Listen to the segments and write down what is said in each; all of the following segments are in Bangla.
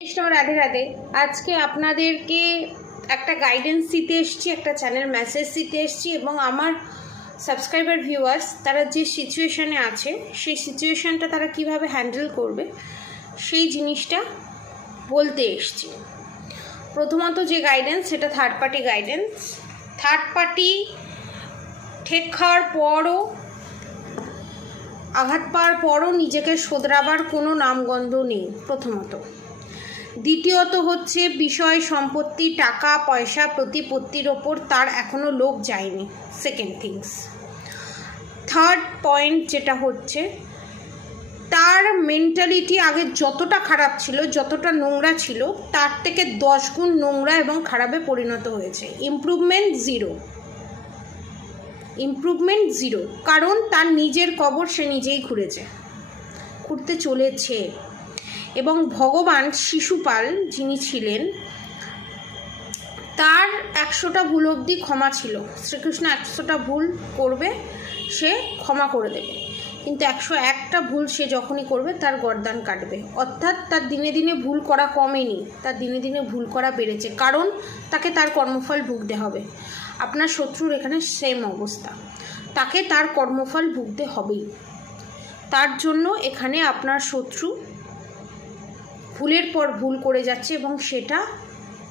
কৃষ্ণ, রাধে রাধে। আজকে আপনাদেরকে একটা গাইডেন্স দিতে এসেছি, একটা চ্যানেল মেসেজ দিতে এসেছি এবং আমার সাবস্ক্রাইবার ভিউয়ার্স তারা যে সিচুয়েশানে আছে সেই সিচুয়েশানটা তারা কিভাবে হ্যান্ডেল করবে সেই জিনিসটা বলতে এসেছি। প্রথমত যে গাইডেন্স, সেটা third party guidance. Third party ঠেক খাওয়ার পরও, আঘাত পাওয়ার পরও নিজেকে শোধরাবার কোনো নামগন্ধ নেই প্রথমত। দ্বিতীয়ত হচ্ছে বিষয় সম্পত্তি, টাকা পয়সা, প্রতিপত্তির ওপর তার এখনও লোভ যায়নি, সেকেন্ড থিংস। থার্ড পয়েন্ট যেটা হচ্ছে, তার মেন্টালিটি আগে যতটা খারাপ ছিল, যতটা নোংরা ছিল, তার থেকে 10 গুণ নোংরা এবং খারাপে পরিণত হয়েছে। ইমপ্রুভমেন্ট জিরো, কারণ তার নিজের কবর সে নিজেই খুঁড়তে চলেছে। এবং ভগবান শিশুপাল যিনি ছিলেন, তার 100টা ভুল অবধি ক্ষমা ছিল। শ্রীকৃষ্ণ 100টা ভুল করবে, সে ক্ষমা করে দেবে, কিন্তু 101টা ভুল সে যখনই করবে তার গর্দান কাটবে। অর্থাৎ তার দিনে দিনে ভুল করা কমেনি, তার দিনে দিনে ভুল করা বেড়েছে, কারণ তাকে তার কর্মফল ভুগতে হবে। আপনার শত্রুর এখানে সেম অবস্থা, তাকে তার কর্মফল ভুগতে হবেই। তার জন্য এখানে আপনার শত্রু ভুলের পর ভুল করে যাচ্ছে এবং সেটা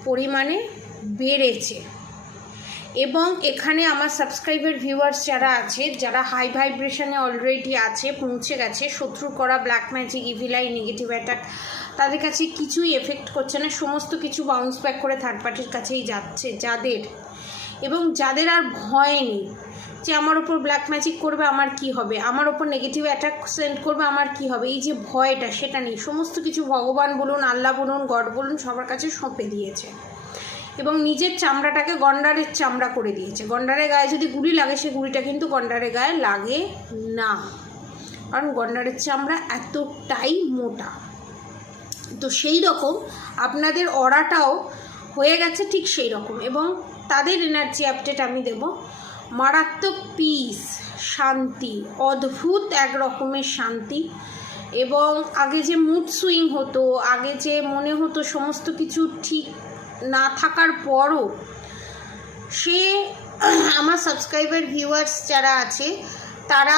পরিমাণে বেড়েছে। এবং এখানে আমার সাবস্ক্রাইবার ভিউয়ার্স যারা আছে, যারা হাই ভাইব্রেশনে অলরেডি আছে, পৌঁছে গেছে, শত্রুর করা black magic, evil eye, negative attack তাদের কাছে কিছুই এফেক্ট করছে না, সমস্ত কিছু বাউন্স ব্যাক করে থার্ড পার্টির কাছেই যাচ্ছে। যাদের আর ভয় নেই যে আমার ওপর ব্ল্যাক ম্যাজিক করবে আমার কি হবে, আমার ওপর নেগেটিভ অ্যাটাক সেন্ড করবে আমার কি হবে, এই যে ভয়টা, সেটা নেই। সমস্ত কিছু ভগবান বলুন, আল্লাহ বলুন, গড বলুন, সবার কাছে সঁপে দিয়েছে এবং নিজের চামড়াটাকে গন্ডারের চামড়া করে দিয়েছে। গন্ডারের গায়ে যদি গুলি লাগে, সে গুলিটা কিন্তু গন্ডারের গায়ে লাগে না, কারণ গন্ডারের চামড়া এতটাই মোটা। তো সেই রকম আপনাদের অরাটাও হয়ে গেছে ঠিক সেই রকম। এবং তাদের এনার্জি আপডেট আমি দেব। মারাত্মক পিস, শান্তি, অদ্ভুত এক রকমের শান্তি। এবং আগে যে মুড সুইং হতো, আগে যে মনে হতো সমস্ত কিছু ঠিক না থাকার পরও, সে আমার সাবস্ক্রাইবার ভিউয়ার্স যারা আছে তারা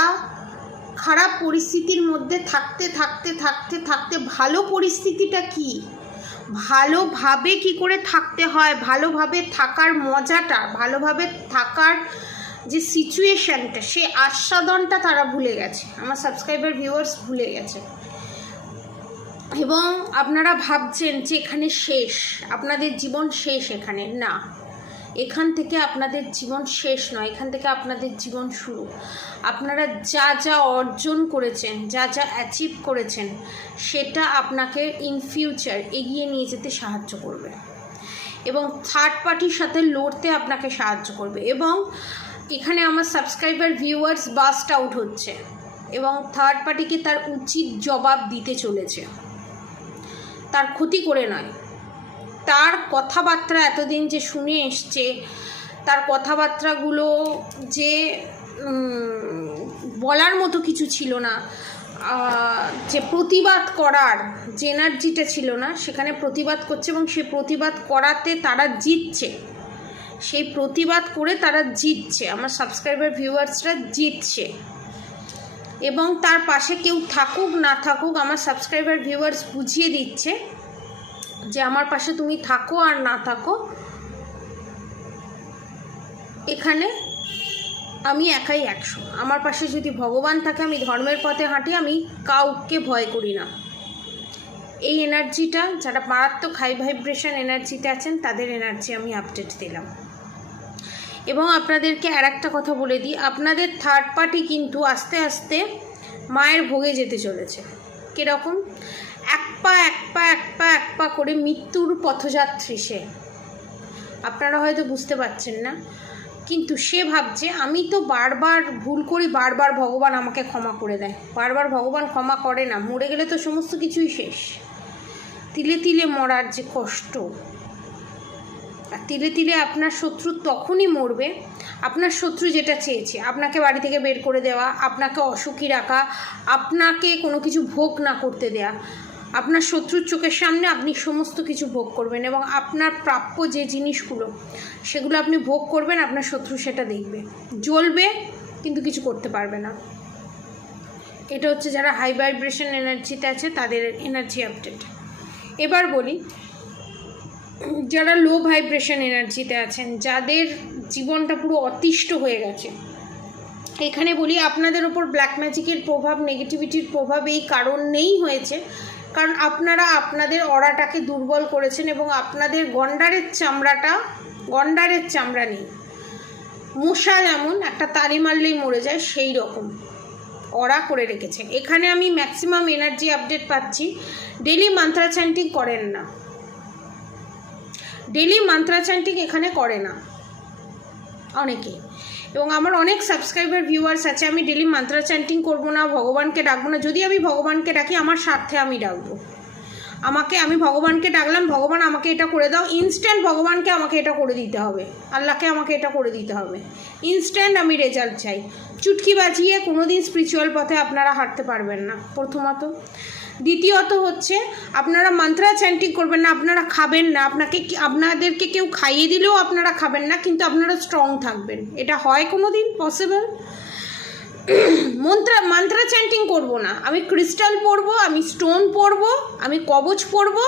খারাপ পরিস্থিতির মধ্যে থাকতে থাকতে থাকতে থাকতে ভালো পরিস্থিতিটা কি, ভালোভাবে কি করে থাকতে হয়, ভালোভাবে থাকার মজাটা, ভালোভাবে থাকার যে সিচুয়েশানটা, সে আস্বাদনটা তারা ভুলে গেছে। আমার সাবস্ক্রাইবার ভিউয়ার্স ভুলে গেছে। এবং আপনারা ভাবছেন যে এখানে শেষ, আপনাদের জীবন শেষ। এখানে না, এখান থেকে আপনাদের জীবন শেষ নয়, এখান থেকে আপনাদের জীবন শুরু। আপনারা যা যা অর্জন করেছেন, যা যা অ্যাচিভ করেছেন, সেটা আপনাকে ইন ফিউচার এগিয়ে নিয়ে যেতে সাহায্য করবে এবং থার্ড পার্টির সাথে লড়তে আপনাকে সাহায্য করবে। এবং এখানে আমার সাবস্ক্রাইবার ভিউয়ার্স বাস্ট আউট হচ্ছে এবং থার্ড পার্টিকে তার উচিত জবাব দিতে চলেছে, তার ক্ষতি করে নয়। তার কথাবার্তা এতদিন যে শুনে এসছে, তার কথাবার্তাগুলো যে বলার মতো কিছু ছিল না, যে প্রতিবাদ করার যে এনার্জিটা ছিল না, সেখানে প্রতিবাদ করছে এবং সেই প্রতিবাদ করাতে তারা জিতছে। সেই প্রতিবাদ করে তারা জিতছে, আমার সাবস্ক্রাইবার ভিউয়ার্সরা জিতছে। এবং তার পাশে কেউ থাকুক না থাকুক, আমার সাবস্ক্রাইবার ভিউয়ার্স বুঝিয়ে দিচ্ছে যে আমার পাশে তুমি থাকো আর না থাকো, এখানে আমি একাই 100। আমার পাশে যদি ভগবান থাকে, আমি ধর্মের পথে হাঁটি, আমি কাউকে ভয় করি না। এই এনার্জিটা যারা মারাত্মক হাই ভাইব্রেশন এনার্জিতে আছেন, তাদের এনার্জি আমি আপডেট দিলাম। এবং আপনাদেরকে আর একটা কথা বলে দিই, আপনাদের থার্ড পার্টি কিন্তু আস্তে আস্তে মায়ের ভোগে যেতে চলেছে। কীরকম? এক পা করে মৃত্যুর পথযাত্রী সে। আপনারা হয়তো বুঝতে পারছেন না, কিন্তু সে ভাবছে আমি তো বারবার ভুল করি, বারবার ভগবান আমাকে ক্ষমা করে দেয়। বারবার ভগবান ক্ষমা করে না, মরে গেলে তো সমস্ত কিছুই শেষ। তিলে তিলে মরার যে কষ্ট, আর তিলে তিলে আপনার শত্রু তখনই মরবে, আপনার শত্রু যেটা চেয়েছে, আপনাকে বাড়ি থেকে বের করে দেওয়া, আপনাকে অসুখী রাখা, আপনাকে কোনো কিছু ভোগ না করতে দেয়া, আপনার শত্রুর চোখের সামনে আপনি সমস্ত কিছু ভোগ করবেন এবং আপনার প্রাপ্য যে জিনিসগুলো সেগুলো আপনি ভোগ করবেন, আপনার শত্রু সেটা দেখবে, জ্বলবে, কিন্তু কিছু করতে পারবে না। এটা হচ্ছে যারা হাই ভাইব্রেশন এনার্জিতে আছে তাদের এনার্জি আপডেট। এবার বলি যারা লো ভাইব্রেশন এনার্জিতে আছেন, যাদের জীবনটা পুরো অতিষ্ঠ হয়ে গেছে, এখানে বলি আপনাদের ওপর ব্ল্যাক ম্যাজিকের প্রভাব, নেগেটিভিটির প্রভাব এই কারণেই হয়েছে কারণ আপনারা আপনাদের অরাটাকে দুর্বল করেছেন এবং আপনাদের গন্ডারের চামড়া নেই। মশা যেমন একটা তালি মারলেই মরে যায়, সেই রকম অরা করে রেখেছেন। এখানে আমি ম্যাক্সিমাম এনার্জি আপডেট পাচ্ছি। ডেলি মান্ত্রা চ্যান্টিং করেন না, ডেলি মান্ত্রা চ্যান্টিং এখানে করে না অনেকে, এবং আমার অনেক সাবস্ক্রাইবার ভিউয়ার্স আছে আমি ডেলি মান্ত্রা চ্যান্টিং করবো না, ভগবানকে ডাকবো না। যদি আমি ভগবানকে ডাকি আমার স্বার্থে আমি ডাকবো, আমি ভগবানকে ডাকলাম, ভগবান আমাকে এটা করে দাও, ইনস্ট্যান্ট ভগবানকে আমাকে এটা করে দিতে হবে, আল্লাহকে আমাকে এটা করে দিতে হবে, ইনস্ট্যান্ট আমি রেজাল্ট চাই। চুটকি বাজিয়ে কোনোদিন স্পিরিচুয়াল পথে আপনারা হাঁটতে পারবেন না, প্রথমত। দ্বিতীয়ত হচ্ছে আপনারা মান্ত্রা চ্যান্টিং করবেন না, আপনারা খাবেন না, আপনাদেরকে কেউ খাইয়ে দিলেও আপনারা খাবেন না, কিন্তু আপনারা স্ট্রং থাকবেন। এটা হয় কোনো দিন পসিবল? মান্ত্রা চ্যান্টিং করব না, আমি ক্রিস্টাল পরবো, আমি স্টোন পরবো, আমি কবচ পরবো,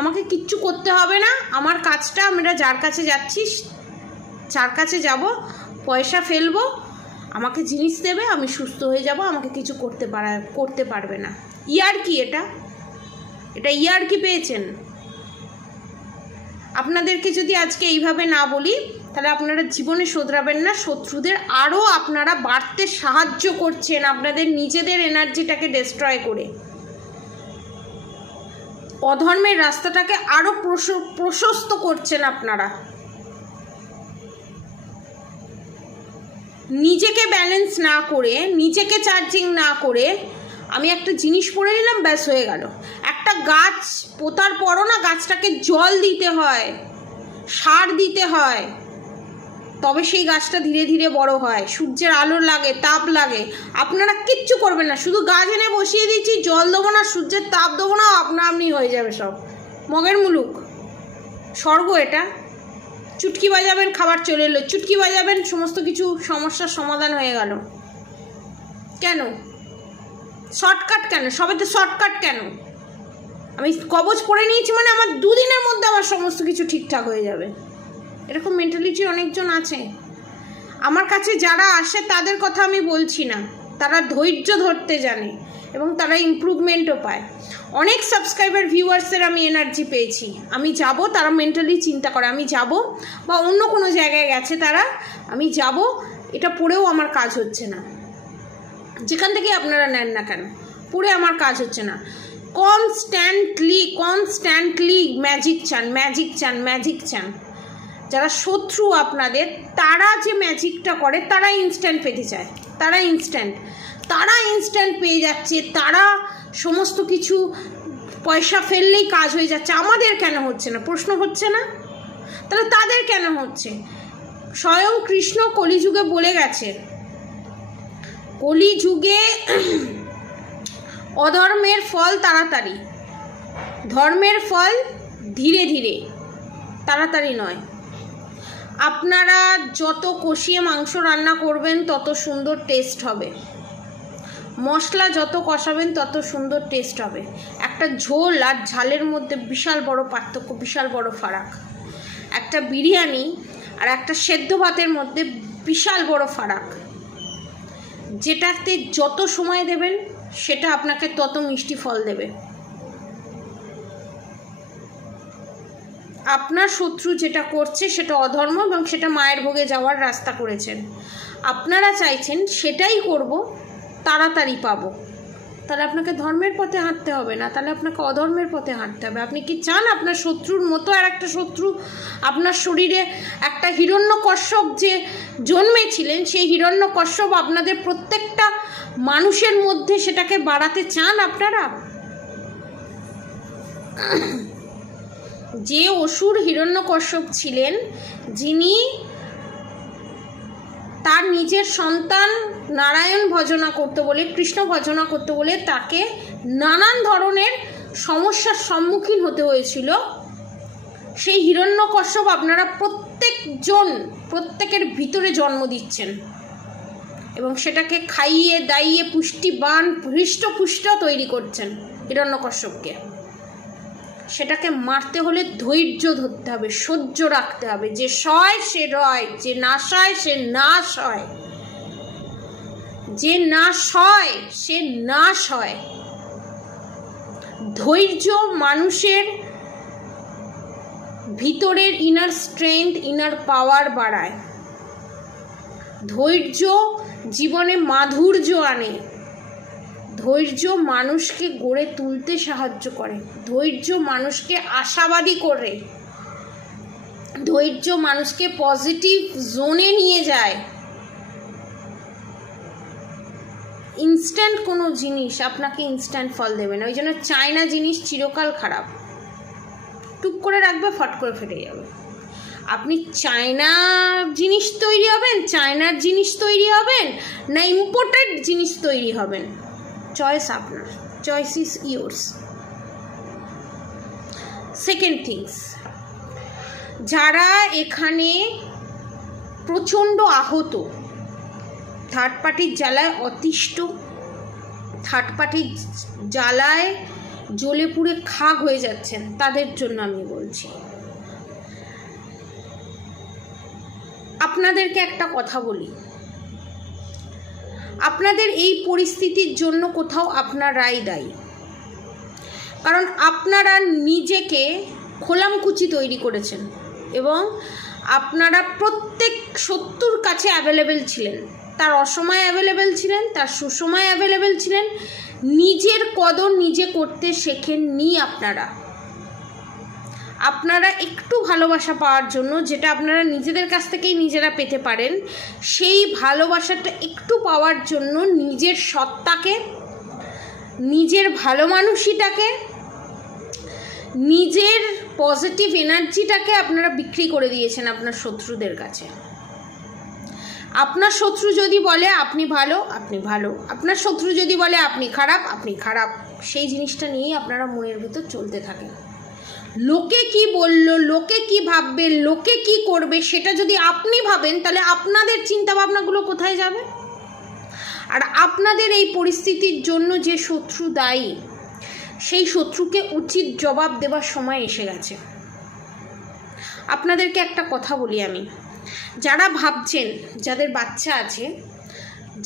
আমাকে কিচ্ছু করতে হবে না। আমার কাজটা, আমরা যার কাছে যাচ্ছি যার কাছে যাব, পয়সা ফেলবো, আমাকে জিনিস দেবে, আমি সুস্থ হয়ে যাব, আমাকে কিছু করতে পারবে না। ইয়ার কি এটা ইয়ার কি পেয়েছেন? আপনাদেরকে যদি আজকে এইভাবে না বলি তাহলে আপনারা জীবনে শোধরাবেন না। শত্রুদের আরও আপনারা বাড়তে সাহায্য করছেন আপনাদের নিজেদের এনার্জিটাকে ডিস্ট্রয় করে। অধর্মের রাস্তাটাকে আরও প্রশস্ত করছেন আপনারা। নিজেকে ব্যালেন্স না করে, নিজেকে চার্জিং না করে আমি একটা জিনিস পড়ে নিলাম, ব্যাস হয়ে গেল। একটা গাছ পোতার পরও না গাছটাকে জল দিতে হয়, সার দিতে হয়, তবে সেই গাছটা ধীরে ধীরে বড় হয়। সূর্যের আলো লাগে, তাপ লাগে, আপনারা কিচ্ছু করবেন না, শুধু গাছ এনে বসিয়ে দিচ্ছি, জল দেবো না, সূর্যের তাপ দেবো না, আপনি হয়ে যাবে সব। মগের মুলুক স্বর্গ এটা। চুটকি বাজাবেন, খাবার চলে এলো, চুটকি বাজাবেন, সমস্ত কিছু সমস্যার সমাধান হয়ে গেল। কেন শর্টকাট? কেন সবাই তো শর্টকাট? কেন আমি কবচ পরে নিয়েছি মানে আমার 2 দিনের মধ্যে আমার সমস্ত কিছু ঠিকঠাক হয়ে যাবে, এরকম মেন্টালিটি অনেকজন আছে। আমার কাছে যারা আসে তাদের কথা আমি বলছি না, তারা ধৈর্য ধরতে জানে এবং তারা ইমপ্রুভমেন্টও পায়। অনেক সাবস্ক্রাইবার ভিউয়ার্সের আমি এনার্জি পেয়েছি, আমি যাব, তারা মেন্টালি চিন্তা করে আমি যাব, বা অন্য কোনো জায়গায় গেছে তারা, আমি যাব, এটা পড়েও আমার কাজ হচ্ছে না। যেখান থেকে আপনারা নেন না কেন, পড়ে আমার কাজ হচ্ছে না। কনস্ট্যান্টলি ম্যাজিক চান। যারা শত্রু আপনাদের, তারা যে ম্যাজিকটা করে তারা ইনস্ট্যান্ট পেতে চায়, তারা ইনস্ট্যান্ট পেয়ে যাচ্ছে, তারা সমস্ত কিছু পয়সা ফেললেই কাজ হয়ে যাচ্ছে। আমাদের কেন হচ্ছে না? প্রশ্ন হচ্ছে না? তাহলে তাদের কেন হচ্ছে? স্বয়ং কৃষ্ণ কলিযুগে বলে গেছে, কলিযুগে অধর্মের ফল তাড়াতাড়ি, ধর্মের ফল ধীরে ধীরে, তাড়াতাড়ি নয়। আপনারা যত কষিয়ে মাংস রান্না করবেন তত সুন্দর টেস্ট হবে, মশলা যত কষাবেন তত সুন্দর টেস্ট হবে। একটা ঝোল আর ঝালের মধ্যে বিশাল বড় পার্থক্য, বিশাল বড় ফারাক। একটা বিরিয়ানি আর একটা সেদ্ধ ভাতের মধ্যে বিশাল বড় ফারাক। যেটাতে যত সময় দেবেন সেটা আপনাকে তত মিষ্টি ফল দেবে। আপনার শত্রু যেটা করছে সেটা অধর্ম এবং সেটা মায়ের ভোগে যাওয়ার রাস্তা করেছেন। আপনারা চাইছেন সেটাই করব, তাড়াতাড়ি পাবো, তাহলে আপনাকে ধর্মের পথে হাঁটতে হবে না, তাহলে আপনাকে অধর্মের পথে হাঁটতে হবে। আপনি কি চান আপনার শত্রুর মতো আর একটা শত্রু আপনার শরীরে? একটা হিরণ্যকশ্যপ যে জন্মেছিলেন, সেই হিরণ্যকশ্যপ আপনাদের প্রত্যেকটা মানুষের মধ্যে সেটাকে বাড়াতে চান আপনারা? যে অসুর হিরণ্যকশ্যপ ছিলেন, যিনি তার নিজের সন্তান নারায়ণ ভজনা করতে বলে, কৃষ্ণ ভজনা করতে বলে তাকে নানান ধরনের সমস্যার সম্মুখীন হতে হয়েছিল, সেই হিরণ্যকশ্যপ আপনারা প্রত্যেকের ভিতরে জন্ম দিচ্ছেন এবং সেটাকে খাইয়ে দাইয়ে পুষ্টিবান হৃষ্টপুষ্ট তৈরি করছেন হিরণ্যকশ্যপকে। সেটাকে মারতে হলে ধৈর্য ধরতে হবে, সহ্য রাখতে হবে। যে সয় সে রয়, যে না সয় সে নাশ হয়, যে না সয় সে নাশ হয়। ধৈর্য মানুষের ভিতরের ইনার স্ট্রেংথ, ইনার পাওয়ার বাড়ায়। ধৈর্য জীবনে মাধুর্য আনে। ধৈর্য মানুষকে গড়ে তুলতে সাহায্য করে। ধৈর্য মানুষকে আশাবাদী করে। ধৈর্য মানুষকে পজিটিভ জোনে নিয়ে যায়। ইনস্ট্যান্ট কোনো জিনিস আপনাকে ইনস্ট্যান্ট ফল দেবে না। ওই জন্য চায়না জিনিস চিরকাল খারাপ। টুক করে রাখবে, ফট করে ফেটে যাবে। আপনি চায়না জিনিস তৈরি হবেন, চায়নার জিনিস তৈরি হবেন, না ইম্পোর্টেড জিনিস তৈরি হবেন, চয়েস আপনার, choice is yours. Second things, যারা এখানে প্রচণ্ড আহত, থার্ড পার্টির জ্বালায় অতিষ্ঠ, থার্ড পার্টির জ্বালায় জ্বলে পুড়ে খাগ হয়ে যাচ্ছেন, তাদের জন্য আমি বলছি। আপনাদেরকে একটা কথা বলি, আপনাদের এই পরিস্থিতির জন্য কোথাও আপনারাই দায়ী। কারণ আপনারা নিজেকে খোলামকুচি তৈরি করেছেন এবং আপনারা প্রত্যেক শত্রুর কাছে অ্যাভেলেবেল ছিলেন। তার অসময়ে অ্যাভেলেবেল ছিলেন, তার সুসময়ে অ্যাভেলেবেল ছিলেন। নিজের কদর নিজে করতে শেখেননি আপনারা। আপনারা একটু ভালোবাসা পাওয়ার জন্য, যেটা আপনারা নিজেদের কাছ থেকেই নিজেরা পেতে পারেন, সেই ভালোবাসাটা একটু পাওয়ার জন্য নিজের সত্তাকে, নিজের ভালো মানুষিটাকে, নিজের পজিটিভ এনার্জিটাকে আপনারা বিক্রি করে দিয়েছেন আপনার শত্রুদের কাছে। আপনার শত্রু যদি বলে আপনি ভালো, আপনি ভালো। আপনার শত্রু যদি বলে আপনি খারাপ, আপনি খারাপ। সেই জিনিসটা নিয়েই আপনারা মনের ভিতর চলতে থাকেন। লোকে কি বলল, লোকে কি ভাববে, লোকে কি করবে, সেটা যদি আপনি ভাবেন, তাহলে আপনাদের চিন্তাভাবনাগুলো কোথায় যাবে? আর আপনাদের এই পরিস্থিতির জন্য যে শত্রু দায়ী, সেই শত্রুকে উচিত জবাব দেওয়ার সময় এসে গেছে। আপনাদেরকে একটা কথা বলি আমি, যারা ভাবছেন যাদের বাচ্চা আছে,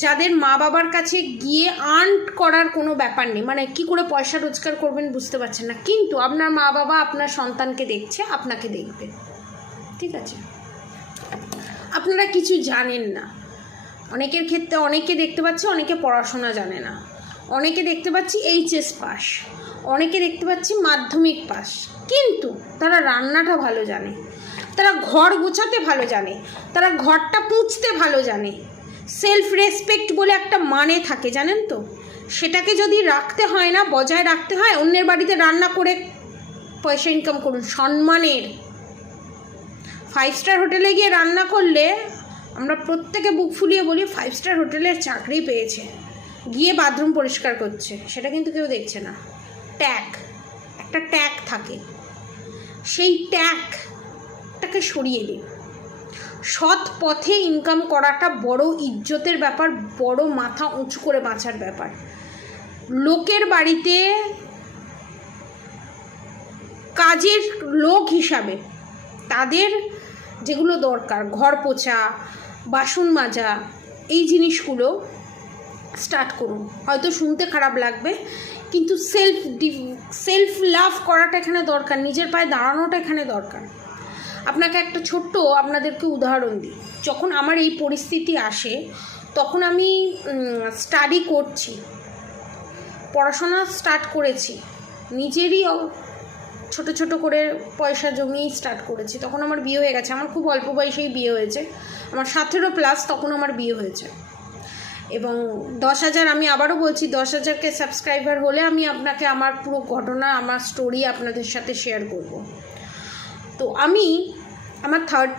যাদের মা বাবার কাছে গিয়ে আর্ন করার কোনো ব্যাপার নেই, মানে কি করে পয়সা রোজগার করবেন বুঝতে পারছেন না, কিন্তু আপনার মা বাবা আপনার সন্তানকে দেখছে, আপনাকে দেখবে, ঠিক আছে? আপনারা কিছু জানেন না। অনেকের ক্ষেত্রে অনেকে দেখতে পাচ্ছি অনেকে পড়াশোনা জানে না, অনেকে দেখতে পাচ্ছি এইচএস পাস, অনেকে দেখতে পাচ্ছি মাধ্যমিক পাস, কিন্তু তারা রান্নাটা ভালো জানে, তারা ঘর গোছাতে ভালো জানে, তারা ঘরটা পুঁছতে ভালো জানে। সেলফ রেসপেক্ট বলে একটা মানে থাকে, জানেন তো? সেটাকে যদি রাখতে হয় না, বজায় রাখতে হয়, অন্যের বাড়িতে রান্না করে পয়সা ইনকাম করুন সম্মানের। 5 স্টার হোটেলে গিয়ে রান্না করলে আমরা প্রত্যেকে বুক ফুলিয়ে বলি 5 স্টার হোটেলের চাকরি পেয়েছে, গিয়ে বাথরুম পরিষ্কার করছে, সেটা কিন্তু কেউ দেখছে না। ট্যাগ, একটা ট্যাগ থাকে, সেই ট্যাগটাকে সরিয়ে দিন। সৎ পথে ইনকাম করাটা বড় ইজ্জতের ব্যাপার, বড় মাথা উঁচু করে বাঁচার ব্যাপার। লোকের বাড়িতে কাজের লোক হিসাবে তাদের যেগুলো দরকার, ঘর পোছা, বাসন মাজা, এই জিনিসগুলো স্টার্ট করুন। হয়তো শুনতে খারাপ লাগবে, কিন্তু সেলফ লাভ করাটা এখানে দরকার, নিজের পায়ে দাঁড়ানোটা এখানে দরকার। আপনাকে একটা ছোট্ট আপনাদেরকে উদাহরণ দিই। যখন আমার এই পরিস্থিতি আসে, তখন আমি স্টাডি করছি, পড়াশোনা স্টার্ট করেছি, নিজেরই ছোট ছোট করে পয়সা জমিয়েই স্টার্ট করেছি। তখন আমার বিয়ে হয়ে গেছে, আমার খুব অল্প বয়সেই বিয়ে হয়েছে, আমার 17+ তখন আমার বিয়ে হয়েছে। এবং 10,000, আমি আবারও বলছি, 10,000কে সাবস্ক্রাইবার হলে আমি আপনাকে আমার পুরো ঘটনা, আমার স্টোরি আপনাদের সাথে শেয়ার করব। তো আমি আমার থার্ড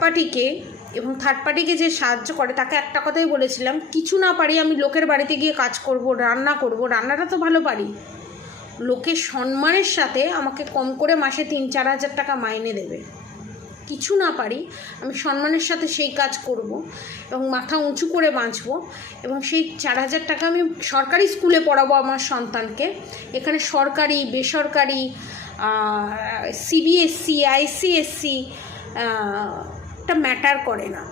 পার্টিকে যে সাহায্য করে তাকে একটা কথাই বলেছিলাম, কিছু না পারি আমি লোকের বাড়িতে গিয়ে কাজ করব, রান্না করব, রান্নাটা তো ভালো পারি, লোকের সম্মানের সাথে আমাকে কম করে মাসে 3-4 হাজার টাকা মাইনে দেবে। কিছু না পারি, আমি সম্মানের সাথে সেই কাজ করব এবং মাথা উঁচু করে বাঁচবো, এবং সেই 4 হাজার টাকা আমি সরকারি স্কুলে পড়াবো আমার সন্তানকে। এখানে সরকারি, বেসরকারি, CBSE, ICSE এটা ম্যাটার করে না।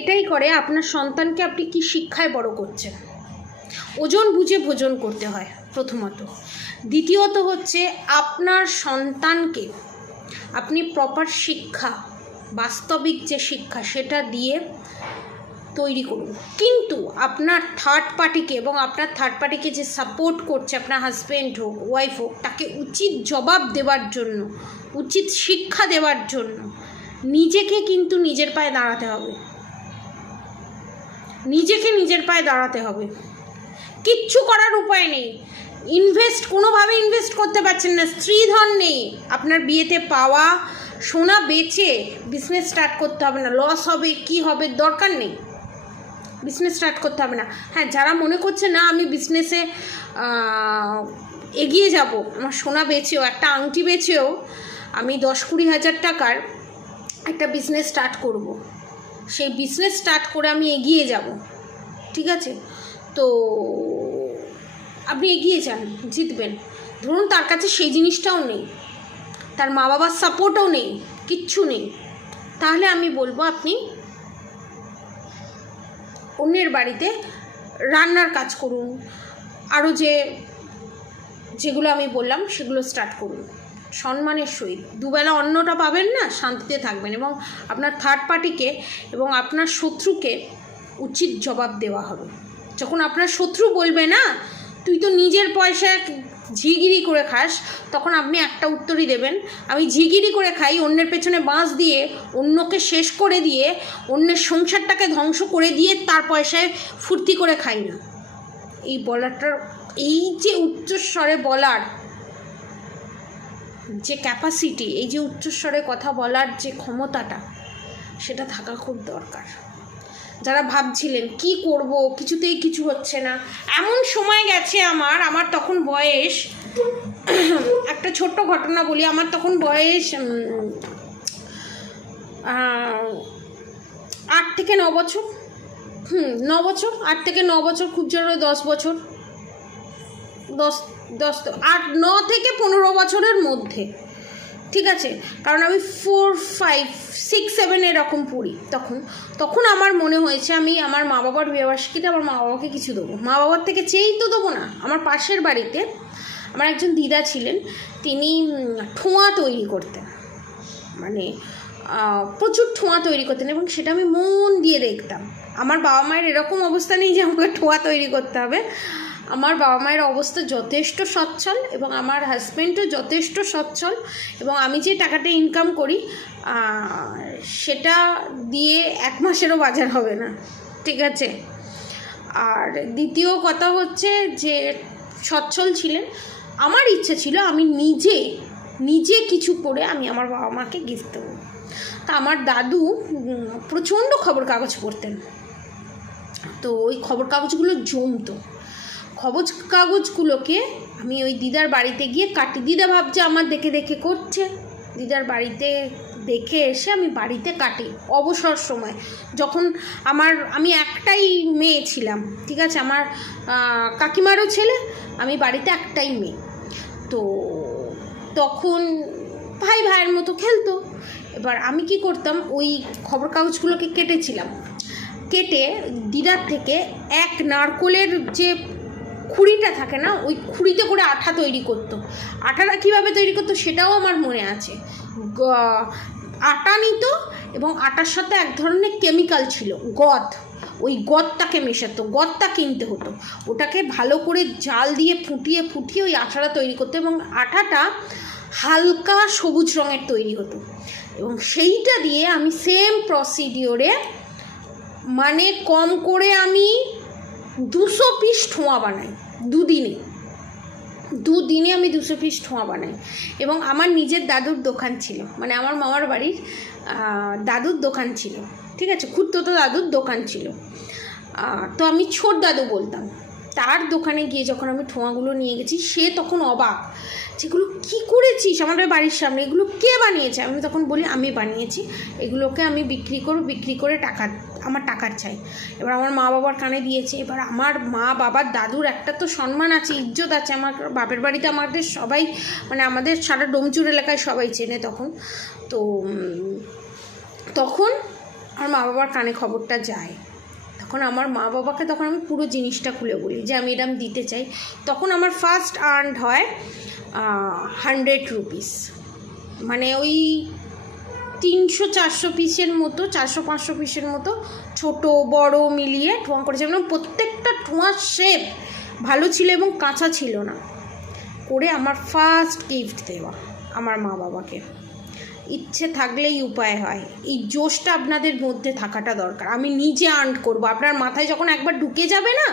এটাই করে আপনার সন্তানকে আপনি কি শিক্ষায় বড় করছেন। ওজন বুঝে ভোজন করতে হয় প্রথমত। দ্বিতীয়ত হচ্ছে আপনার সন্তানকে আপনি প্রপার শিক্ষা, বাস্তবিক যে শিক্ষা সেটা দিয়ে তৈরি করুন। কিন্তু আপনার থার্ড পার্টিকে, এবং আপনার থার্ড পার্টিকে যে সাপোর্ট করছে, আপনার হাজব্যান্ড হোক, ওয়াইফ হোক, তাকে উচিত জবাব দেওয়ার জন্য, উচিত শিক্ষা দেওয়ার জন্য নিজেকে কিন্তু নিজের পায়ে দাঁড়াতে হবে। নিজেকে নিজের পায়ে দাঁড়াতে হবে। কিচ্ছু করার উপায় নেই। ইনভেস্ট কোনোভাবে ইনভেস্ট করতে পারছেন না, স্ত্রীধন নেই। আপনার বিয়েতে পাওয়া সোনা বেচে বিজনেস স্টার্ট করতে হবে না, লস হবে কি হবে দরকার নেই, বিজনেস স্টার্ট করতে হবে না। হ্যাঁ, যারা মনে করছে না আমি বিজনেসে এগিয়ে যাব, আমার সোনা বেচেও, একটা আংটি বেচেও আমি 10-20 হাজার টাকার একটা বিজনেস স্টার্ট করব, সেই বিজনেস স্টার্ট করে আমি এগিয়ে যাব, ঠিক আছে? তো আপনি এগিয়ে যান, জিতবেন। ধরুন তার কাছে সেই জিনিসটাও নেই, তার মা বাবার সাপোর্টও নেই, কিচ্ছু নেই, তাহলে আমি বলবো আপনি অন্যের বাড়িতে রান্নার কাজ করুন, আরও যেগুলো আমি বললাম সেগুলো স্টার্ট করুন সম্মানের সহিত। দুবেলা অন্নটা পাবেন না, শান্তিতে থাকবেন, এবং আপনার থার্ড পার্টিকে এবং আপনার শত্রুকে উচিত জবাব দেওয়া হবে। যখন আপনার শত্রু বলবে না তুই তো নিজের পয়সা ঝিগিরি করে খাস, তখন আপনি একটা উত্তরই দেবেন, আমি ঝিগিরি করে খাই, অন্যের পেছনে বাঁশ দিয়ে, অন্যকে শেষ করে দিয়ে, অন্যের সংসারটাকে ধ্বংস করে দিয়ে তার পয়সায় ফুর্তি করে খাই না। এই বলাটার, এই যে উচ্চস্বরে বলার যে ক্যাপাসিটি, এই যে উচ্চস্বরে কথা বলার যে ক্ষমতাটা, সেটা থাকা খুব দরকার। যারা ভাবছিলেন কি করব, কিছুতেই কিছু হচ্ছে না, এমন সময় গেছে আমার তখন বয়স, একটা ছোট্ট ঘটনা বলি, আমার তখন বয়স 8 থেকে 9 বছর, 9 বছর, 8 থেকে 9 বছর, খুব জোরে 10 বছর, 9 থেকে 15 বছরের মধ্যে, ঠিক আছে? কারণ আমি 4, 5, 6, 7 এরকম পড়ি তখন আমার মনে হয়েছে আমি আমার মা বাবার বিয়েবার্ষিকীতে আমার মা বাবাকে কিছু দেবো। মা বাবার থেকে চেয়েই তো দেবো না। আমার পাশের বাড়িতে আমার একজন দিদা ছিলেন, তিনি ঠোঁয়া তৈরি করতেন, মানে প্রচুর ঠোঁয়া তৈরি করতেন, এবং সেটা আমি মন দিয়ে দেখতাম। আমার বাবা মায়ের এরকম অবস্থা নেই যে আমাকে ঠোঁয়া তৈরি করতে হবে। আমার বাবা মায়ের অবস্থা যথেষ্ট সচ্ছল, এবং আমার হাজব্যান্ডও যথেষ্ট সচ্ছল, এবং আমি যে টাকাটা ইনকাম করি সেটা দিয়ে 1 মাসেরও বাজার হবে না, ঠিক আছে? আর দ্বিতীয় কথা হচ্ছে যে সচ্ছল ছিলেন। আমার ইচ্ছে ছিল আমি নিজে কিছু করে আমি আমার বাবা মাকে গিফট দেবো। তা আমার দাদু প্রচণ্ড খবর কাগজ পড়তেন, তো ওই খবর কাগজগুলো জমতো। খবর কাগজগুলোকে আমি ওই দিদার বাড়িতে গিয়ে কাটি। দিদা ভাবছে আমার দেখে দেখে করছে, দিদার বাড়িতে দেখে এসে আমি বাড়িতে কাটি অবসর সময়। যখন আমি একটাই মেয়ে ছিলাম, ঠিক আছে? আমার কাকিমারও ছেলে, আমি বাড়িতে একটাই মেয়ে। তো তখন ভাইয়ের মতো খেলতো। এবার আমি কি করতাম, ওই খবর কাগজগুলোকে কেটে দিদার থেকে এক নারকোলের যে খুঁড়িটা থাকে না, ওই খুঁড়িতে করে আঠা তৈরি করতো। আঠাটা কীভাবে তৈরি করতো সেটাও আমার মনে আছে। আটা নিত, এবং আটার সাথে এক ধরনের কেমিক্যাল ছিল, গদ, ওই গদটাকে মেশাতো, গদটা কিনতে হতো, ওটাকে ভালো করে জাল দিয়ে ফুটিয়ে ওই আঠাটা তৈরি করতো, এবং আঠাটা হালকা সবুজ রঙের তৈরি হতো, এবং সেইটা দিয়ে আমি সেম প্রসিডিওরে, মানে কম করে আমি 200 পিস ঠোঁয়া বানাই দুদিনে আমি 200 পিস ঠোঁয়া বানাই। এবং আমার নিজের দাদুর দোকান ছিল, মানে আমার মামার বাড়ির দাদুর দোকান ছিল, ঠিক আছে? খুড়তো দাদুর দোকান ছিল। তো আমি ছোট দাদু বলতাম, তার দোকানে গিয়ে যখন আমি ঠোঁয়াগুলো নিয়ে গেছি, সে তখন অবাক, যেগুলো কী করেছিস আমাদের বাড়ির সামনে, এগুলো কে বানিয়েছে? আমি তখন বলি আমি বানিয়েছি, এগুলোকে আমি বিক্রি করে আমার টাকার চাই। এবার আমার মা বাবার কানে দিয়েছে। এবার আমার মা বাবার দাদুর একটা তো সম্মান আছে, ইজ্জত আছে। আমার বাপের বাড়িতে আমাদের সবাই, মানে আমাদের সারা ডোমচুর এলাকায় সবাই চেনে তখন। তো তখন আমার মা বাবার কানে খবরটা যায়। তখন আমার মা বাবাকে তখন আমি পুরো জিনিসটা খুলে বলি যে আমি এরম দিতে চাই। তখন আমার ফার্স্ট আর্নড হয় 100 রুপিস, মানে ওই 300-400 পিসের মতো, 400-500 পিসের মতো ছোট বড় মিলিয়ে ঠোঁয়া করেছে। এবং প্রত্যেকটা ঠোঁয়ার শেপ ভালো ছিল এবং কাঁচা ছিল না, করে আমার ফার্স্ট গিফট দেওয়া আমার মা বাবাকে। ইচ্ছে থাকলেই উপায় হয়, এই জোশটা আপনাদের মধ্যে থাকাটা দরকার। আমি নিজে আর্ন করব। আপনার মাথায় যখন একবার ঢুকে যাবে না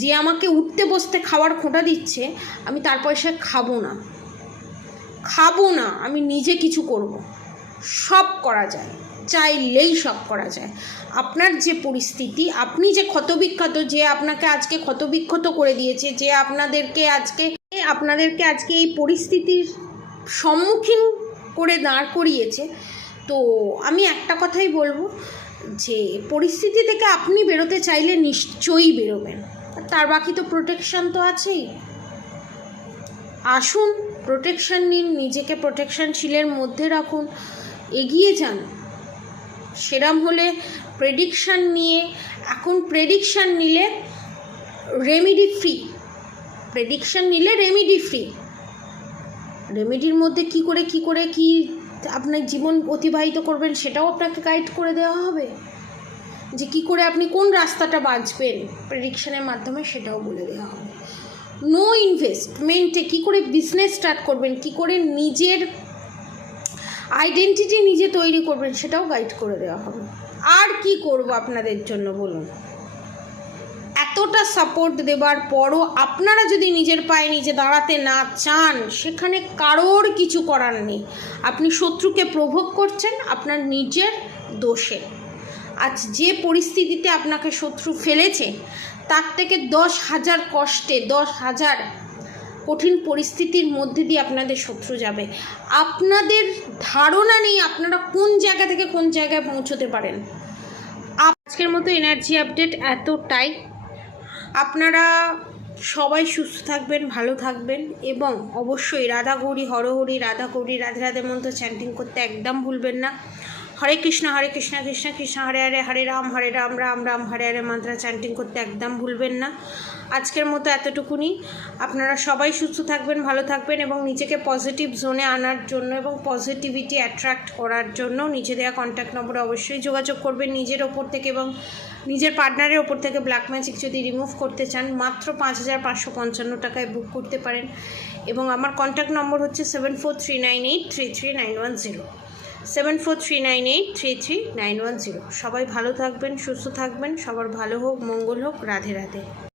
যে আমাকে উঠতে বসতে খাওয়ার খোঁটা দিচ্ছে, আমি তার পয়সায় খাবো না, আমি নিজে কিছু করব। সব করা যায়, চাইলেই সব করা যায়। আপনার যে পরিস্থিতি, আপনি যে ক্ষতবিক্ষত, যে আপনাকে আজকে ক্ষতবিক্ষত করে দিয়েছে, যে আপনাদেরকে আজকে এই পরিস্থিতির সম্মুখীন করে দাঁড় করিয়েছে, তো আমি একটা কথাই বলবো যে পরিস্থিতি থেকে আপনি বেরোতে চাইলে নিশ্চয়ই বেরোবেন। তার বাকি তো প্রোটেকশান তো আছেই। আসুন, প্রোটেকশান নিন, নিজেকে প্রোটেকশান শিলের মধ্যে রাখুন, এগিয়ে যান। সেরম হলে প্রেডিকশান নিয়ে, এখন প্রেডিকশান নিলে রেমিডি ফ্রি, রেমিডির মধ্যে কি করে আপনার জীবন অতিবাহিত করবেন সেটাও আপনাকে গাইড করে দেওয়া হবে। যে কি করে আপনি কোন রাস্তাটা বাঁচবেন প্রেডিকশানের মাধ্যমে, সেটাও বলে দেওয়া হবে। নো ইনভেস্টমেন্টে কী করে বিজনেস স্টার্ট করবেন, কি করে নিজের আইডেন্টিটি নিজে তৈরি করবেন, সেটাও গাইড করে দেওয়া হবে। আর কি করব আপনাদের জন্য বলুন? এতটা সাপোর্ট দেবার পরও আপনারা যদি নিজের পায়ে নিজে দাঁড়াতে না চান, সেখানে কারোর কিছু করার নেই। আপনি শত্রুকে প্রভোগ করছেন আপনার নিজের দোষে। আজ যে পরিস্থিতিতে আপনাকে শত্রু ফেলেছে, তার থেকে 10,000 কষ্টে, 10,000 কঠিন পরিস্থিতির মধ্যে দিয়ে আপনাদের শত্রু যাবে। আপনাদের ধারণা নেই আপনারা কোন জায়গা থেকে কোন জায়গায় পৌঁছতে পারেন। আজকের মতো এনার্জি আপডেট এতটাই। আপনারা সবাই সুস্থ থাকবেন, ভালো থাকবেন, এবং অবশ্যই রাধা গৌরী হরহরি, রাধা গৌরী রাধে রাধে মন্ত্র চ্যান্টিং করতে একদম ভুলবেন না। হরে কৃষ্ণ কৃষ্ণ কৃষ্ণ হরে হরে, হরে রাম রাম রাম হরে হরে মন্ত্র চ্যান্টিং করতে একদম ভুলবেন না। আজকের মতো এতটুকুনি। আপনারা সবাই সুস্থ থাকবেন, ভালো থাকবেন, এবং নিজেকে পজিটিভ জোনে আনার জন্য এবং পজিটিভিটি অ্যাট্রাক্ট করার জন্য নিচে দেওয়া কন্ট্যাক্ট নম্বরে অবশ্যই যোগাযোগ করবেন। নিজের ওপর থেকে এবং নিজের পার্টনারের ওপর থেকে ব্ল্যাক ম্যাজিক যদি রিমুভ করতে চান, মাত্র 5,555 টাকায় বুক করতে পারেন। এবং আমার কন্ট্যাক্ট নম্বর হচ্ছে 7439833910, 7439833910। সবাই ভালো থাকবেন, সুস্থ থাকবেন, সবার ভালো হোক, মঙ্গল হোক। রাধে রাধে।